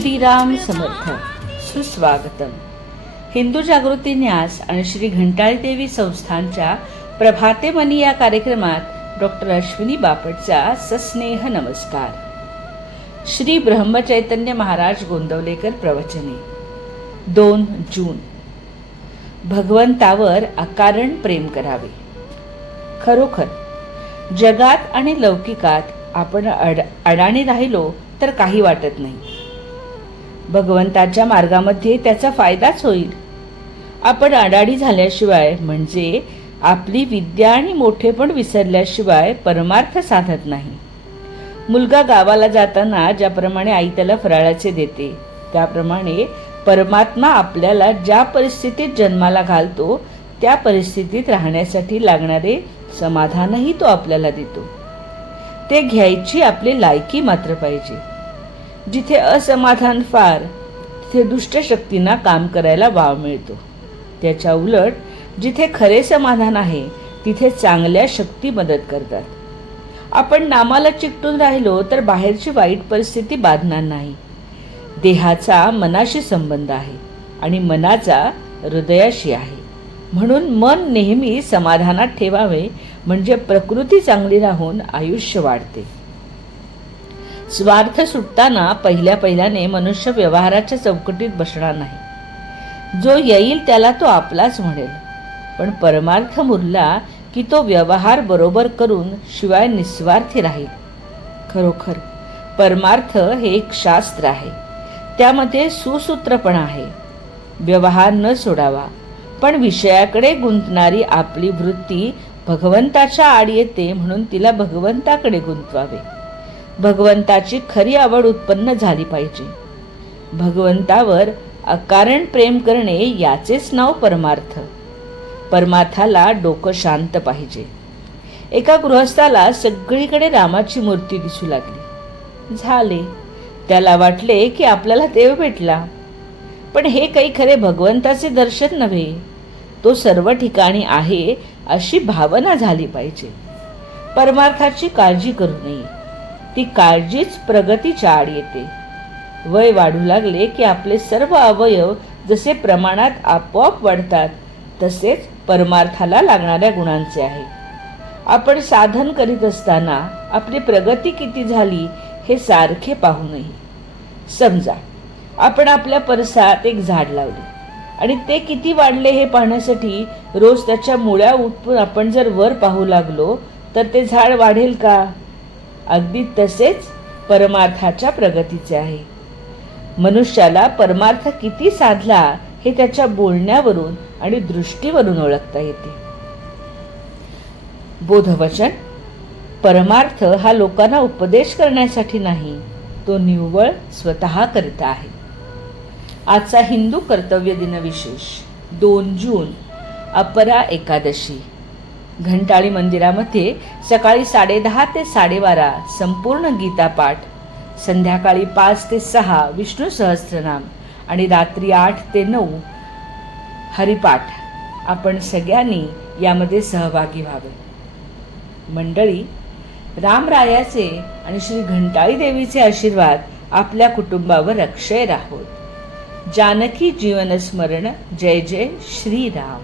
श्रीराम समर्थ. सुस्वागतम. हिंदू जागृती न्यास आणि श्री घंटाळी देवी संस्थानच्या प्रभाते मनी या कार्यक्रमात डॉक्टर अश्विनी बापटचा सस्नेह नमस्कार. श्री ब्रह्मचैतन्य महाराज गोंदवलेकर प्रवचने. 2 जून. भगवंतावर अकारण प्रेम करावे. खरोखर जगात आणि लौकिकात आपण अडाणी राहिलो तर काही वाटत नाही. भगवंताच्या मार्गामध्ये त्याचा फायदाच होईल. आपण अडाणी झाल्याशिवाय म्हणजे आपली विद्या आणि मोठेपण विसरल्याशिवाय परमार्थ साधत नाही. मुलगा गावाला जाताना ज्याप्रमाणे आई त्याला फराळाचे देते, त्याप्रमाणे परमात्मा आपल्याला ज्या परिस्थितीत जन्माला घालतो त्या परिस्थितीत राहण्यासाठी लागणारे समाधानही तो आपल्याला देतो. ते घ्यायची आपली लायकी मात्र पाहिजे. जिथे असमाधान फार, तिथे दुष्ट शक्तींना काम करायला वाव मिळतो. त्याच्या उलट जिथे खरे समाधान आहे तिथे चांगल्या शक्ती मदत करतात. आपण नामाला चिकटून राहिलो तर बाहेरची वाईट परिस्थिती बाधणार नाही. देहाचा मनाशी संबंध आहे आणि मनाचा हृदयाशी आहे. म्हणून मन नेहमी समाधानात ठेवावे, म्हणजे प्रकृती चांगली राहून आयुष्य वाढते. स्वार्थ सुटताना पहिल्याने मनुष्य व्यवहाराच्या चौकटीत बसणार नाही. जो येईल त्याला तो आपलाच म्हणेल, पण परमार्थ मुरला की तो व्यवहार बरोबर करून शिवाय निस्वार्थी राहील. खरोखर परमार्थ हे एक शास्त्र आहे. त्यामध्ये सुसूत्रपणा आहे. व्यवहार न सोडावा, पण विषयाकडे गुंतणारी आपली वृत्ती भगवंताच्या आड येते, म्हणून तिला भगवंताकडे गुंतवावे. भगवंताची खरी आवड उत्पन्न झाली पाहिजे. भगवंतावर अकारण प्रेम करणे याचेच नाव परमार्थ. परमार्थाला डोकं शांत पाहिजे. एका गृहस्थाला सगळीकडे रामाची मूर्ती दिसू लागली. झाले, त्याला वाटले की आपल्याला देव भेटला. पण हे काही खरे भगवंताचे दर्शन नव्हे. तो सर्व ठिकाणी आहे अशी भावना झाली पाहिजे. परमार्थाची काळजी करू नये. ती काळजीच प्रगतीच्या आड येते. वय वाढू लागले की आपले सर्व अवयव जसे प्रमाणात आपोआप वाढतात, तसेच परमार्थाला लागणाऱ्या गुणांचे आहे. आपण साधन करीत असताना आपली प्रगती किती झाली हे सारखे पाहू नये. समजा आपण आपल्या परसात एक झाड लावले आणि ते किती वाढले हे पाहण्यासाठी रोज त्याच्या मुळ्या उपटून आपण जर वर पाहू लागलो तर ते झाड वाढेल का? अगदी तसेच परमार्थाच्या प्रगतीचे आहे. मनुष्याला परमार्थ किती साधला हे त्याच्या बोलण्यावरून आणि दृष्टीवरून ओळखता येते. बोधवचन. परमार्थ हा लोकांना उपदेश करण्यासाठी नाही, तो निव्वळ स्वतः करता आहे. आजचा हिंदू कर्तव्य दिन विशेष 2 जून अपरा एकादशी. घंटाळी मंदिरामध्ये सकाळी 10:30 ते 12:30 संपूर्ण गीता पाठ, संध्याकाळी 5 ते 6 विष्णू सहस्त्रनाम आणि रात्री 8 ते 9 हरिपाठ. आपण सगळ्यांनी यामध्ये सहभागी व्हावे. मंडळी, रामरायाचे आणि श्री घंटाळी देवीचे आशीर्वाद आपल्या कुटुंबावर अक्षय राहोत. जानकी जीवन स्मरण. जय जय श्रीराम.